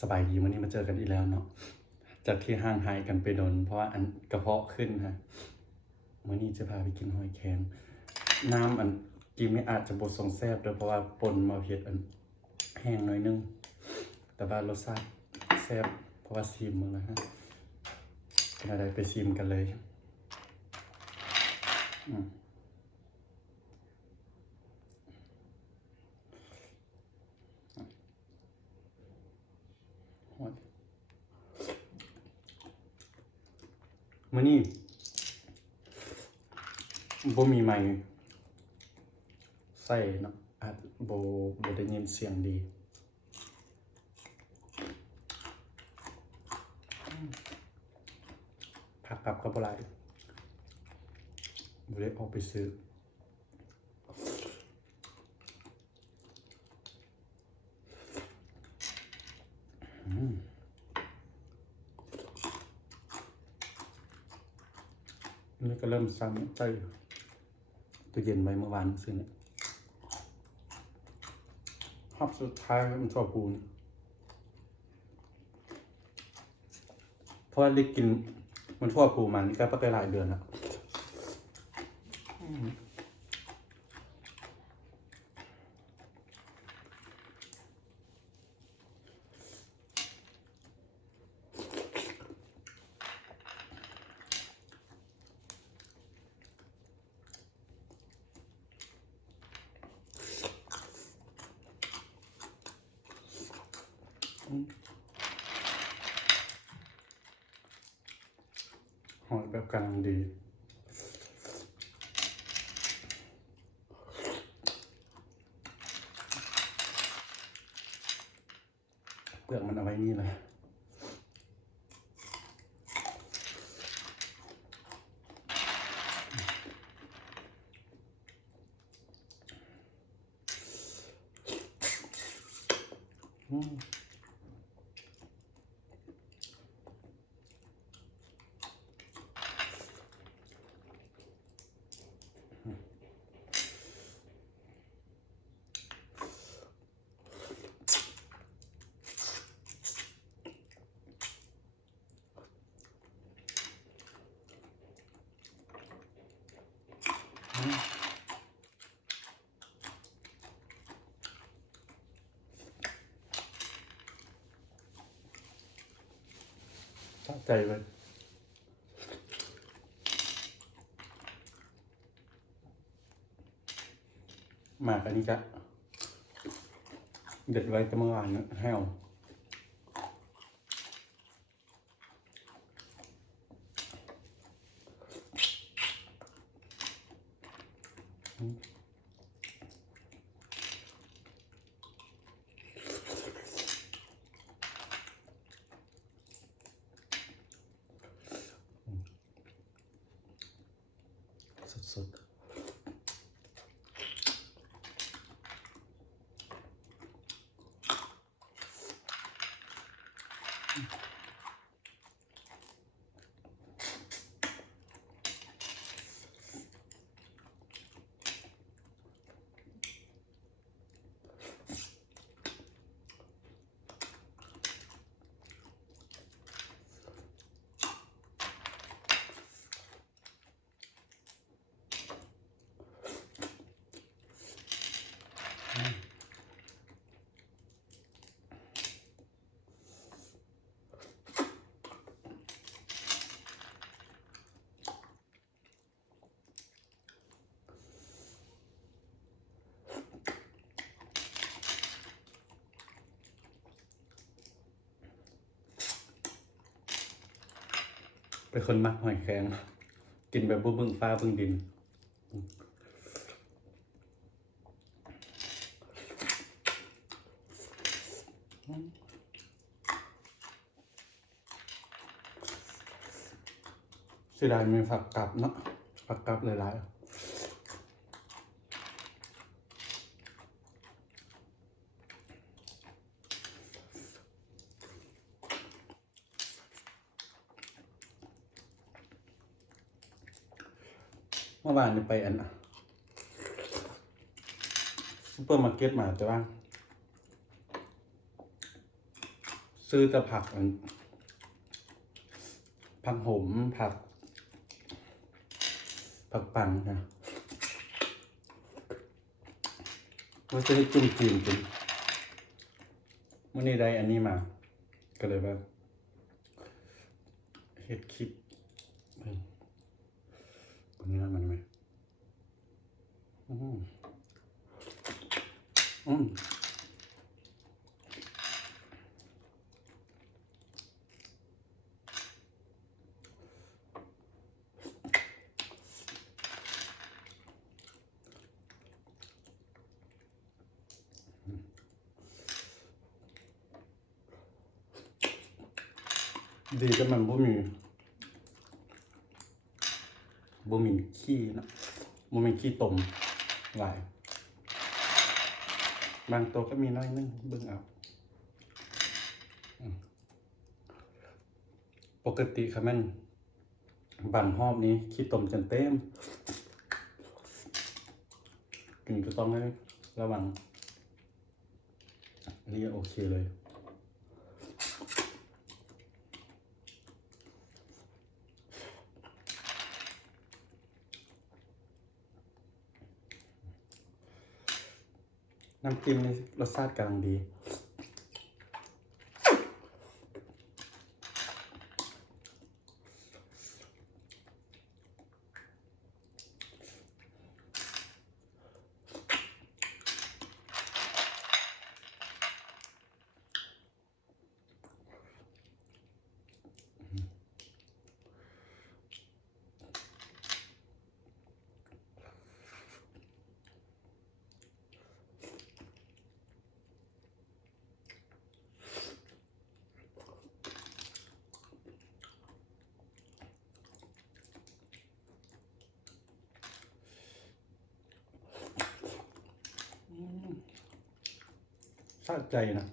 สบายดีวันนี้มาเจอกันอีกแล้วเนาะจากที่ห่างหายกันไปโดนเพราะว่าอันกระเพาะขึ้นฮะวันนี้จะพาไปกินหอยแครงน้ำอันกินไม่อาจจะบดทรงแซ่บด้วยเพราะว่าปนมาเผ็ดอันแห้งหน่อยนึงแต่ว่ารสชาติแซ่บเพราะว่าซีมมาแล้วฮะเป็นอะไรไปซีมกันเลยมื้อนี้บ่มีไมค์ใส่เนาะอาจบ่ได้ยินเสียงดีผักกลับก็บ่หลายบ่ได้ออกไปซื้อนี่ก็เริ่มสั่งใส่ตู้เย็นไว้เมื่อวานซื้อเนี่ยรอบสุดท้ายมันชอบปูนเพราะว่าได้กินมันทั่วปูมันก็ไปหลายเดือนแล้วหอยแบบกำลังดีเปลือกมันเอาไว้นี่เลยชอบใจเลยหมากอันนี้จะเด็ดไว้แต่เมื่อวานเนี่ยแห้วสดเป็นคนมักหอยแครงกินแบบบ่เบิ่งฟ้าเบิ่งดินเสียดายมีผักกลับเนาะผักกลับหลายๆเมื่อวานไปอันซุปเปอร์มาร์เก็ตมาแต่ว่า ซื้อแต่ผักผักโหมผักปังนะว่าจะให้จุ่มจีนกินเมื่อนี้ได้อันนี้มา ก็เลยว่าเฮ็ดคลิปคนนี้มันไหมดีแต่มันบ่มีขี้นะบ่มีขี้ตมหลายบางตัวก็มีน้อยนึงเบิ่งเอาปกติค่ะมันบางหอบนี้ขี้ตมจนเต็มกินก็ต้องให้ระวังอันนี้โอเคเลยน้ำจิ้มนี่รสชาติกำลังดีสะใจนะ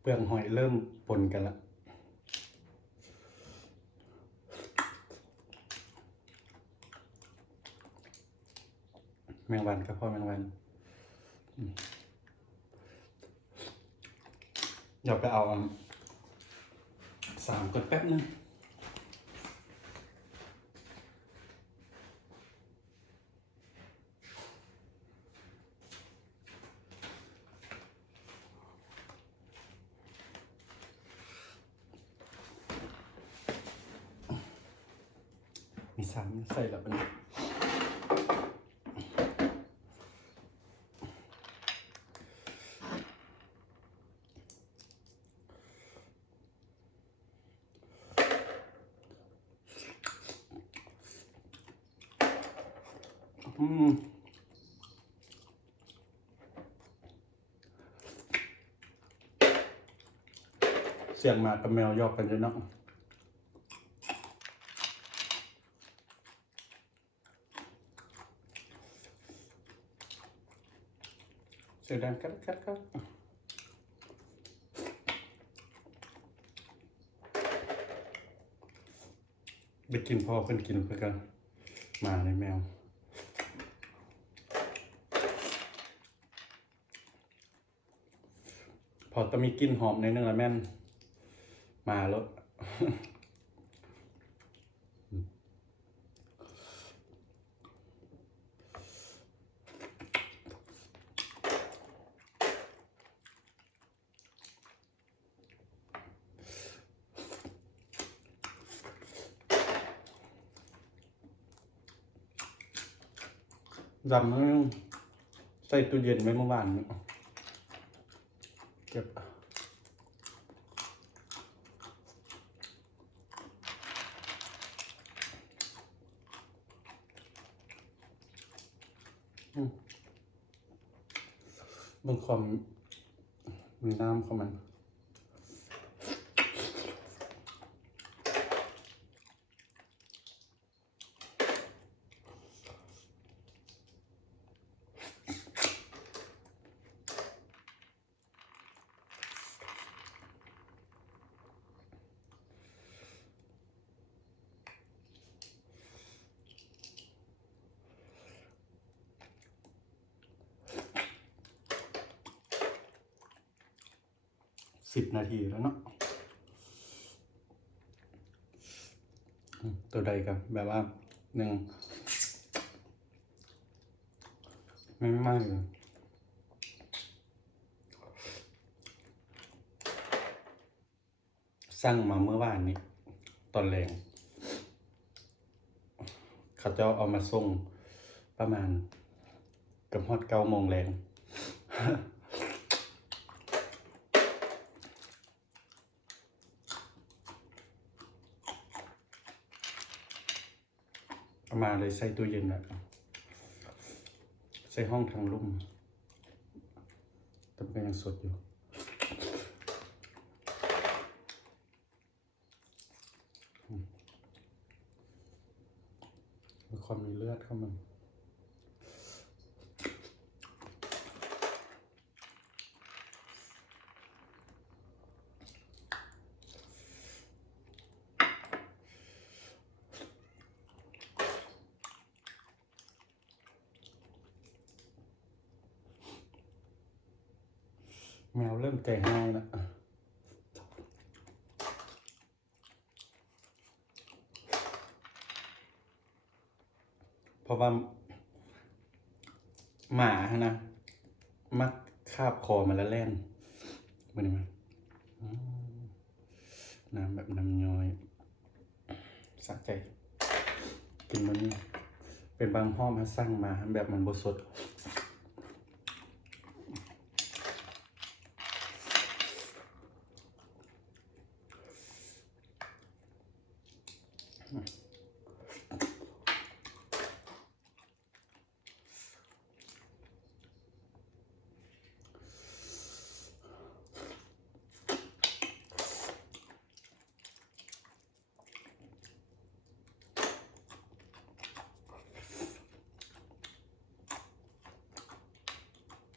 เปลือกหอยเริ่มปนกันละแมงวันกับพ่อแมงวันเดี๋ยวไปเอา3ก่อนแป๊บนึงมี3ใส่แล้วเป็นเสียงหมากับแมวยอกกันจนเนาะเสียงดังกัดไปกินพ่อเพิ่นกินเพื่อกันมาในแมวพอต้องมีกลิ่นหอมในนึงละแม่นมาแล้วดำแล้วใส่ตู้เย็นไว้เมื่อวานเก็บบางความมีน้ำของมัน 10 นาทีแล้วเนาะตัวใดกันแบบว่าหนึ่งไม่มากเลยสั่งมาเมื่อวานนี้ตอนแรงเขาจะเอามาส่งประมาณกับฮอด9 โมงแรง เอามาเลยใส่ตู้เย็นอะใส่ห้องทางลุ่มแต่มันก็ยังสดอยู่มีความมีเลือดเข้ามาแมวเริ่มใจหายแล้วเพราะว่าหมาฮะนะมักคาบคอมาแล้วแล่นมาดูมั้ยน้ำแบบน้ำย้อยสะใจกินมันนี่เป็นบางห้อมาสั่งมาแบบมันบดสด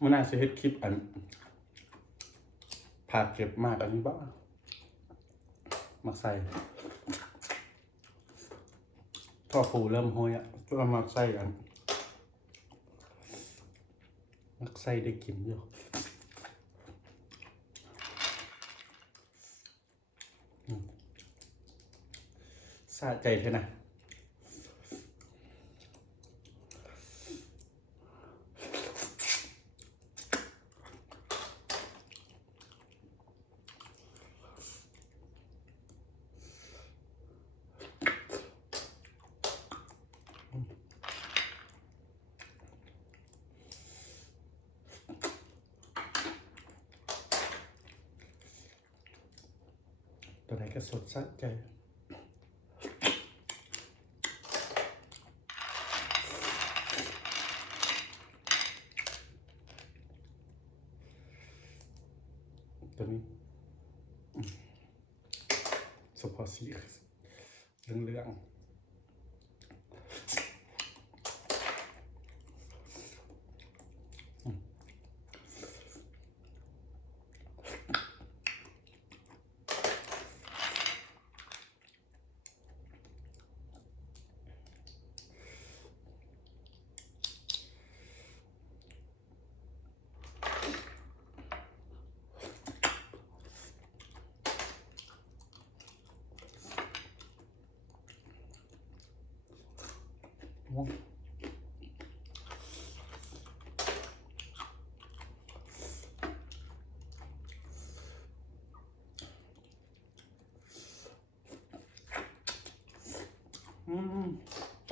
มันน่าจะเฮ็ดคลิปอันผ่าเก็บมากอันนี้บ้ามักใส่ท่อปูเริ่มห้อยอ่ะก็มักใส่กันมักใส่ได้กินอยู่สะใจเท่านะตัวไหนก็สดสะใจตัวนี้สุภาษีเรื่อง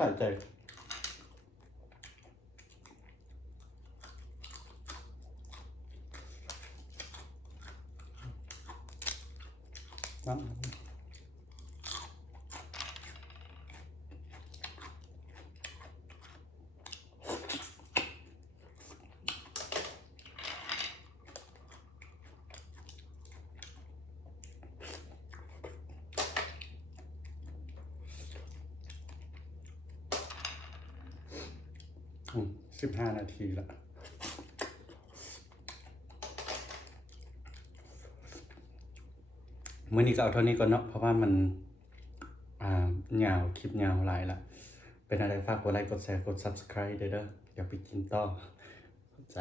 สะใจน้ำ15 นาทีละมื้อนี้ก็เอาเท่านี้ก่อนเนาะเพราะว่ามันยาวคลิปยาวหลายละเป็นอะไรฝากกดไลค์กดแชร์กด Subscribe เด้ออย่าไปกินต่อเข้าใจ